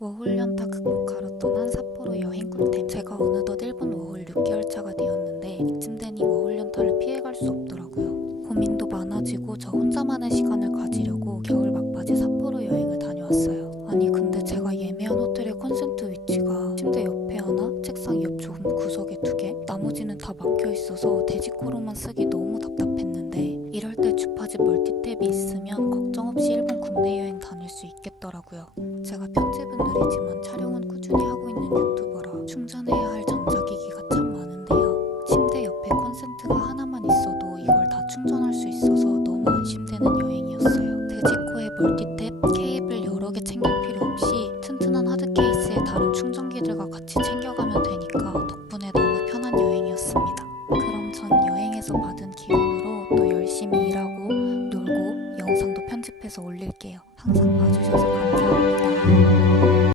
워홀연타 극복하러 떠난 삿포로 여행 꿀템 제가 어느덧 일본 워홀 6개월 차가 되었는데 이쯤 되니 워홀연타를 피해갈 수 없더라고요. 고민도 많아지고 저 혼자만의 시간을 가지려고 겨울 막바지 삿포로 여행을 다녀왔어요. 아니 근데 제가 예매한 호텔의 컨센트 위치가 침대 옆에 하나 책상 옆 좁은 구석에 두개 나머지는 다 막혀 있어서 돼지코로만 쓰기 너무 답답했는데 이럴 때 주파집 멀티탭이 있으면 걱정 없이 일본 국내 여행 다닐 수 있겠더라고요. 제가 편집은 느리지만 촬영은 꾸준히 하고 있는 유튜버라 충전해야 할 전자기기가 참 많은데요. 침대 옆에 콘센트가 하나만 있어도 이걸 다 충전할 수 있어서 너무 안심되는 여행이었어요. 데지코의 멀티탭 케이블 여러 개 챙길 필요 없이 튼튼한 하드 케이스에 다른 충전기들과 같이 챙겨가면 되니 올릴게요. 항상 봐주셔서 감사합니다.